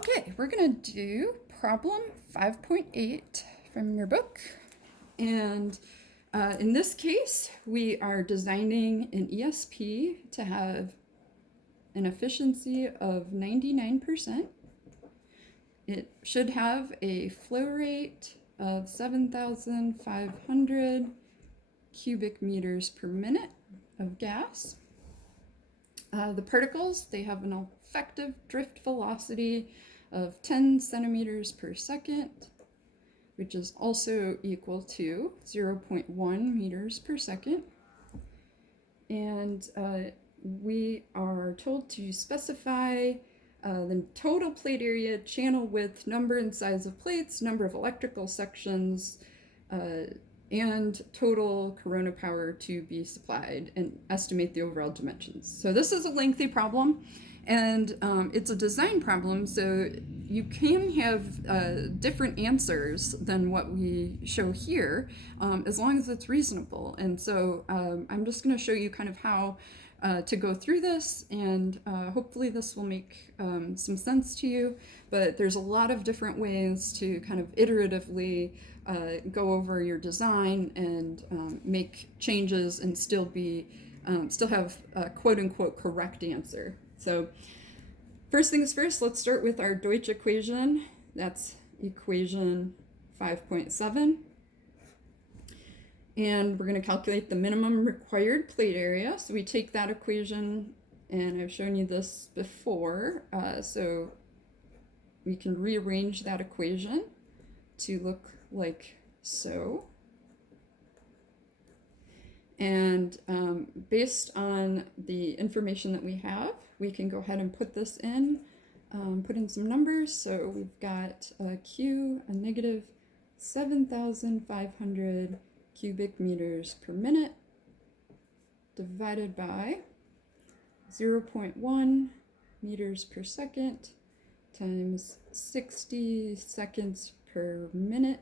Okay, we're going to do problem 5.8 from your book. And in this case, we are designing an ESP to have an efficiency of 99%. It should have a flow rate of 7,500 cubic meters per minute of gas. The particles, they have an effective drift velocity of 10 centimeters per second, which is also equal to 0.1 meters per second. And we are told to specify the total plate area, channel width, number and size of plates, number of electrical sections, and total corona power to be supplied, and estimate the overall dimensions. So this is a lengthy problem, and it's a design problem, so you can have different answers than what we show here, as long as it's reasonable. And so I'm just going to show you kind of how to go through this, and hopefully this will make some sense to you. But there's a lot of different ways to kind of iteratively go over your design and make changes and still have a quote-unquote correct answer. So first things first, let's start with our Deutsch equation. That's equation 5.7. And we're going to calculate the minimum required plate area. So we take that equation, and I've shown you this before, so we can rearrange that equation to look like so. And based on the information that we have, we can go ahead and put this in, put in some numbers. So we've got Q, a negative 7,500 cubic meters per minute divided by 0.1 meters per second times 60 seconds per minute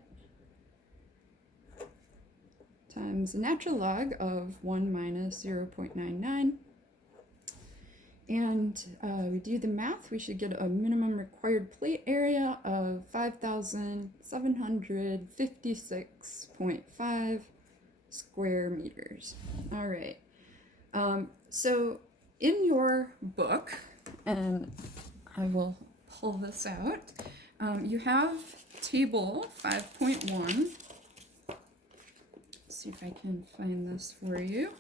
times the natural log of 1 minus 0.99. And we do the math, we should get a minimum required plate area of 5,756.5 square meters. All right. So in your book, and I will pull this out, you have table 5.1. Let's see if I can find this for you.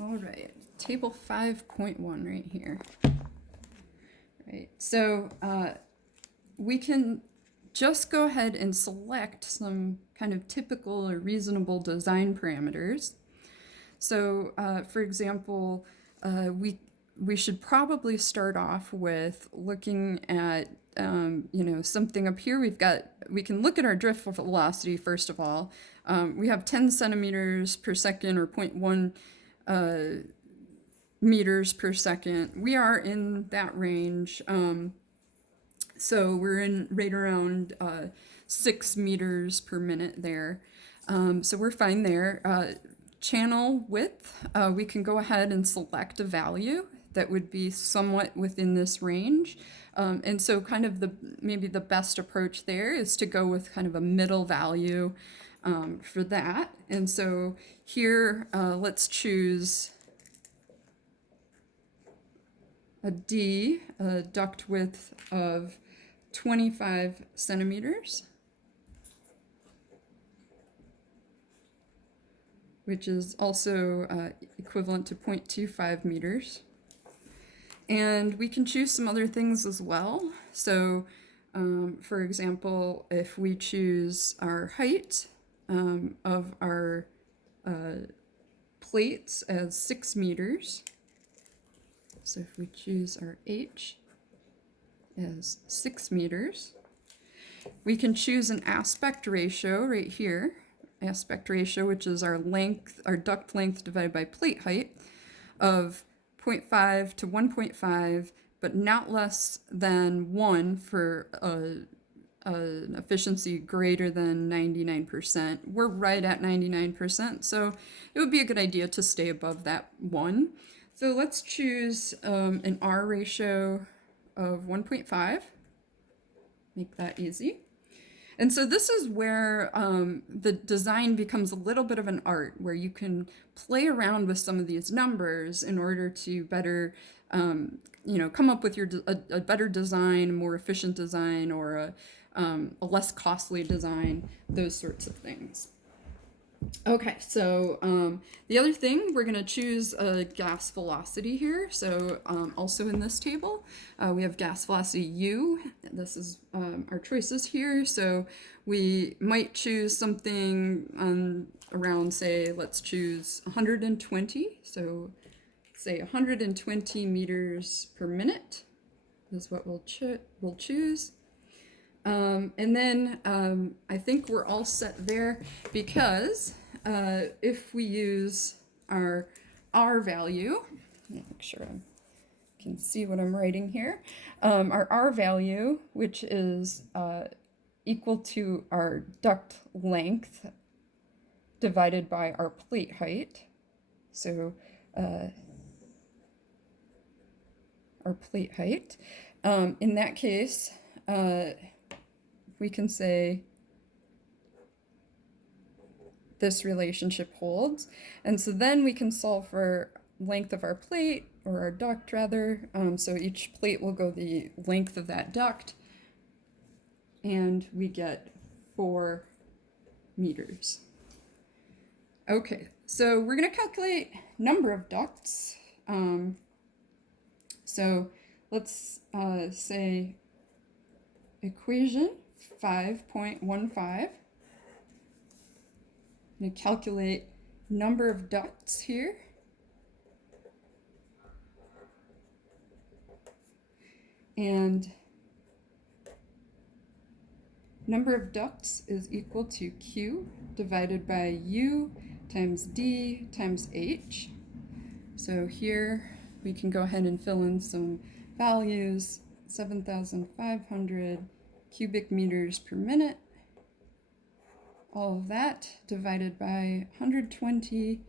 All right, table 5.1 right here. Right, so we can just go ahead and select some kind of typical or reasonable design parameters. So for example, we should probably start off with looking at something up here. We can look at our drift velocity first of all. We have 10 centimeters per second or 0.1 meters per second. We are in that range. So we're in right around 6 meters per minute there. So we're fine there. Channel width, we can go ahead and select a value that would be somewhat within this range. And so kind of maybe the best approach there is to go with kind of a middle value for that. And so here, let's choose a D, a duct width of 25 centimeters, which is also equivalent to 0.25 meters. And we can choose some other things as well. So, for example, if we choose our height of our plates as 6 meters, so if we choose our H as 6 meters, we can choose an aspect ratio right here, aspect ratio, which is our length, our duct length divided by plate height, of 0.5 to 1.5, but not less than 1 for an efficiency greater than 99%. We're right at 99%, so it would be a good idea to stay above that 1. So let's choose an R ratio of 1.5. Make that easy. And so this is where the design becomes a little bit of an art, where you can play around with some of these numbers in order to better, come up with a better design, a more efficient design, or a less costly design, those sorts of things. Okay, so the other thing, we're going to choose a gas velocity here. So also in this table, we have gas velocity U. This is our choices here. So we might choose something around, say, let's choose 120. So say 120 meters per minute is what we'll choose. And then I think we're all set there, because if we use our R value, make sure I can see what I'm writing here, our R value, which is equal to our duct length divided by our plate height. So our plate height, in that case, we can say this relationship holds. And so then we can solve for length of our plate, or our duct rather. So each plate will go the length of that duct, and we get 4 meters. Okay, so we're going to calculate number of ducts. So let's say equation 5.15. I'm going to calculate number of ducts here. And number of ducts is equal to Q divided by U times D times H. So here we can go ahead and fill in some values. 7,500 cubic meters per minute. All of that divided by 120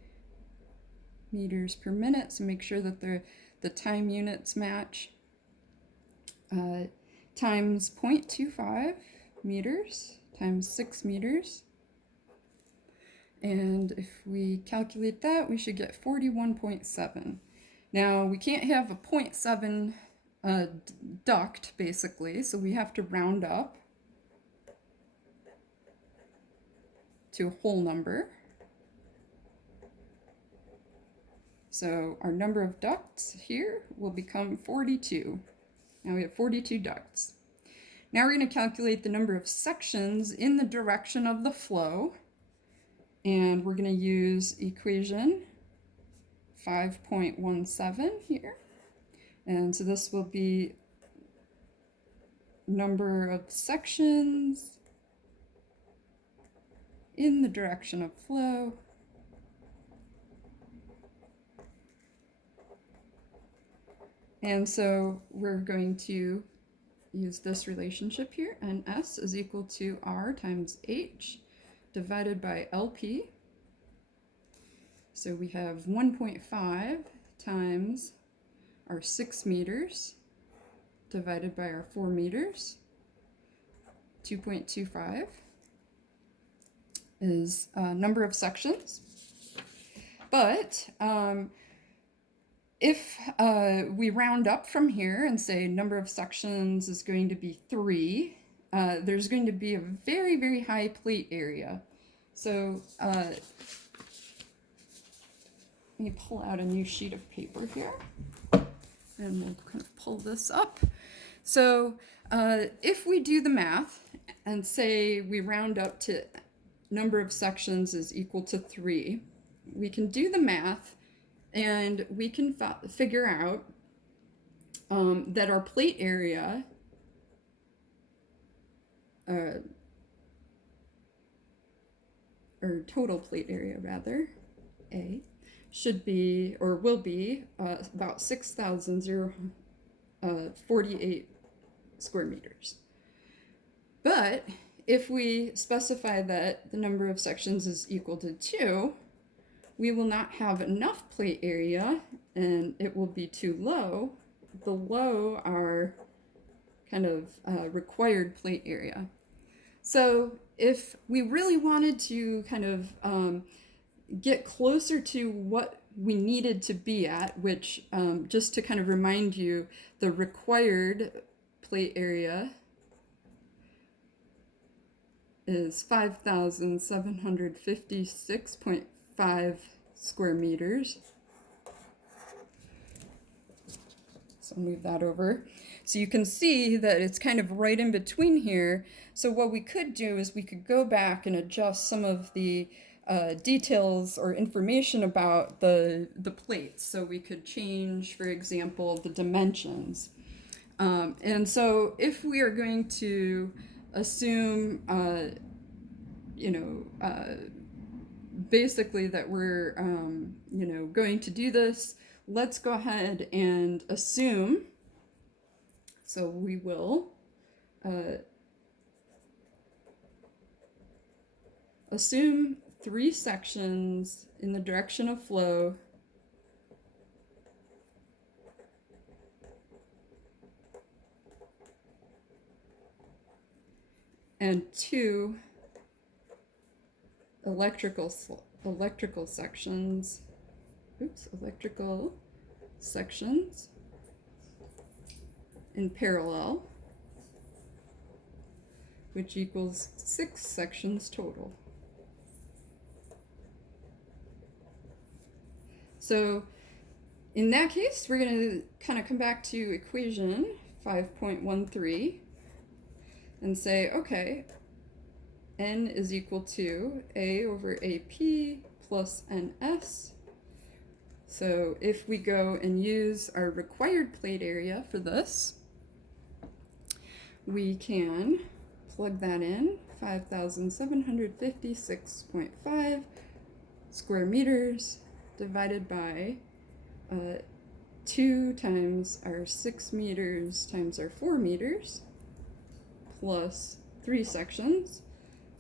meters per minute. So make sure that the time units match. Times 0.25 meters times 6 meters. And if we calculate that, we should get 41.7. Now, we can't have a 0.7 duct, basically, so we have to round up to a whole number. So our number of ducts here will become 42. Now we have 42 ducts. Now we're going to calculate the number of sections in the direction of the flow, and we're going to use equation 5.17 here. And so this will be number of sections in the direction of flow and so we're going to use this relationship here, NS is equal to R times H divided by LP. So we have 1.5 times our 6 meters divided by our 4 meters. 2.25 is number of sections. But if we round up from here and say number of sections is going to be 3, there's going to be a very, very high plate area. So let me pull out a new sheet of paper here, and we'll kind of pull this up. So if we do the math and say we round up to number of sections is equal to 3, we can do the math and we can figure out that our plate area or total plate area rather, A, should be or will be about 6,048 square meters. But if we specify that the number of sections is equal to 2, we will not have enough plate area and it will be too low. Below our kind of required plate area. So if we really wanted to kind of get closer to what we needed to be at, which just to kind of remind you, the required plate area is 5,756.5 square meters. So I'll move that over. So you can see that it's kind of right in between here. So what we could do is we could go back and adjust some of the details or information about the plates. So we could change, for example, the dimensions. And so if we are going to assume, basically that we're, going to do this, let's go ahead and assume. So we will assume 3 sections in the direction of flow and 2 electrical sections. Electrical sections in parallel, which equals 6 sections total. So in that case, we're going to kind of come back to equation 5.13 and say, okay, N is equal to A over AP plus NS. So if we go and use our required plate area for this, we can plug that in, 5,756.5 square meters divided by 2 times our 6 meters times our 4 meters plus 3 sections.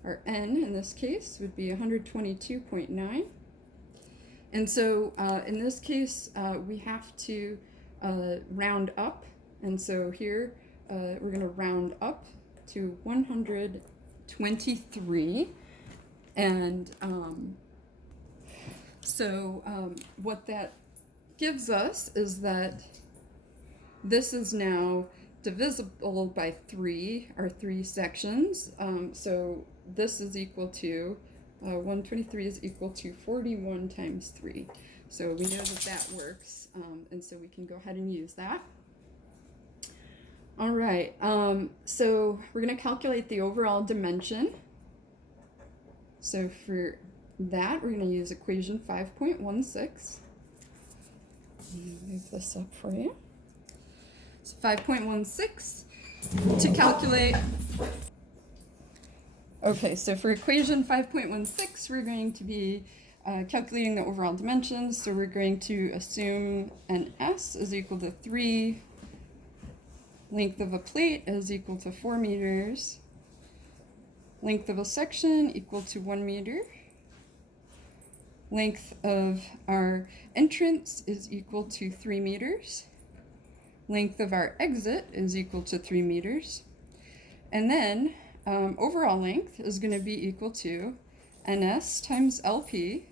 Our N in this case would be 122.9. And so in this case, we have to round up. And so here we're going to round up to 123. And what that gives us is that this is now divisible by 3, our 3 sections. So this is equal to 123 is equal to 41 times 3. So we know that that works, and so we can go ahead and use that. All right, so we're going to calculate the overall dimension. So for that, we're going to use equation 5.16. Move this up for you. So 5.16 to calculate. Okay, so for equation 5.16, we're going to be calculating the overall dimensions. So we're going to assume an S is equal to 3, length of a plate is equal to 4 meters, length of a section equal to 1 meter, length of our entrance is equal to 3 meters, length of our exit is equal to 3 meters, and then overall length is going to be equal to NS times LP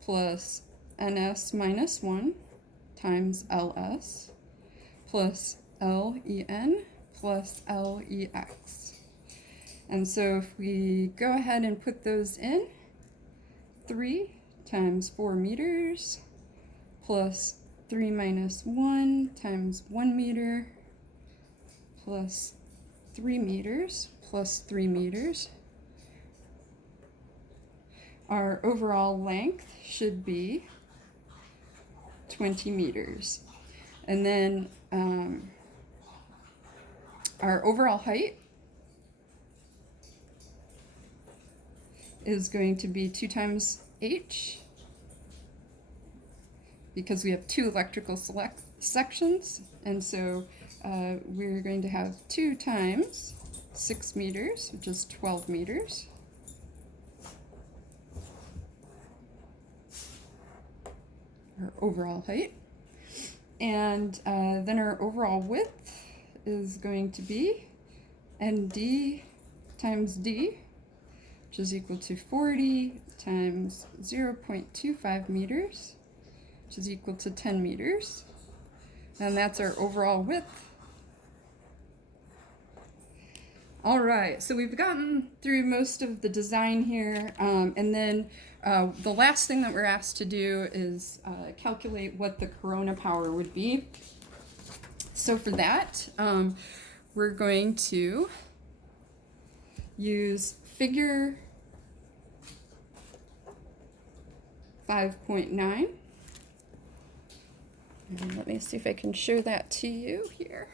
plus NS minus 1 times LS plus LEN plus LEX. And so if we go ahead and put those in, 3 times 4 meters plus 3 minus 1 times 1 meter plus 3 meters plus 3 meters. Our overall length should be 20 meters. And then our overall height is going to be 2 times H, because we have 2 electrical sections, and so we're going to have 2 times 6 meters, which is 12 meters. Our overall height. And then our overall width is going to be ND times D, which is equal to 40 times 0.25 meters, which is equal to 10 meters. And that's our overall width. All right, so we've gotten through most of the design here, and then the last thing that we're asked to do is calculate what the corona power would be. So for that, we're going to use figure 5.9. And let me see if I can show that to you here.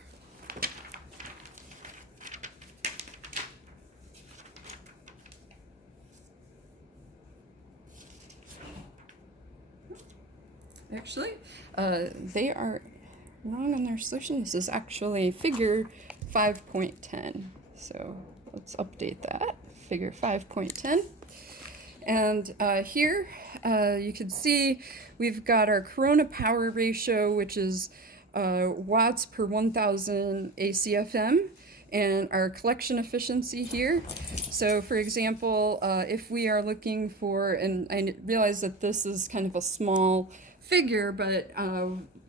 Actually, they are wrong on their solution. This is actually figure 5.10. So let's update that. Figure 5.10. And here you can see we've got our corona power ratio, which is watts per 1,000 ACFM, and our collection efficiency here. So for example, if we are looking for, and I realize that this is kind of a small figure, but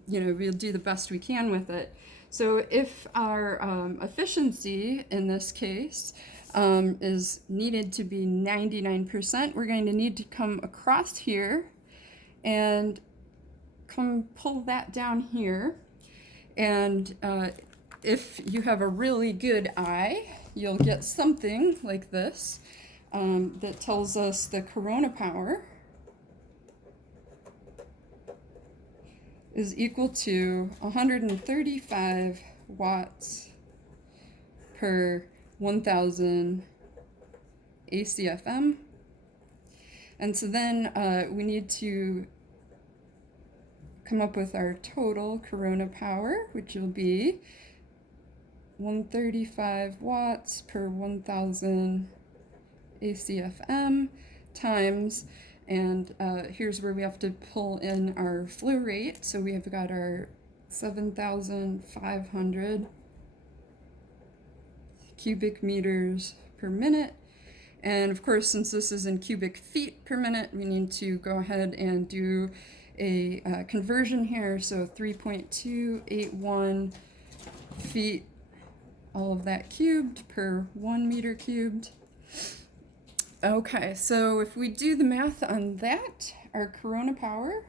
you know, we'll do the best we can with it. So if our efficiency in this case is needed to be 99%, we're going to need to come across here and pull that down here. And if you have a really good eye, you'll get something like this that tells us the corona power is equal to 135 watts per 1,000 ACFM. And so then we need to come up with our total corona power, which will be 135 watts per 1,000 ACFM times, and here's where we have to pull in our flow rate. So we have got our 7,500 cubic meters per minute. And of course, since this is in cubic feet per minute, we need to go ahead and do a conversion here. So 3.281 feet, all of that cubed per 1 meter cubed. Okay, so if we do the math on that, our corona power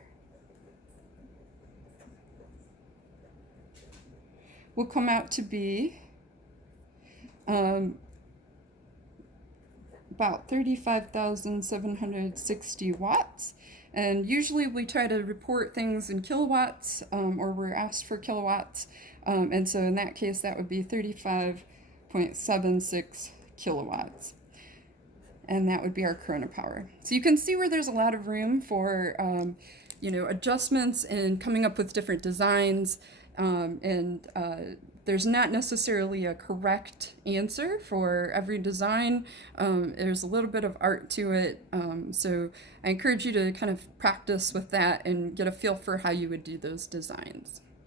will come out to be about 35,760 watts. And usually we try to report things in kilowatts, or we're asked for kilowatts. And so in that case, that would be 35.76 kilowatts. And that would be our corona power. So you can see where there's a lot of room for you know, adjustments and coming up with different designs. There's not necessarily a correct answer for every design. There's a little bit of art to it. So I encourage you to kind of practice with that and get a feel for how you would do those designs.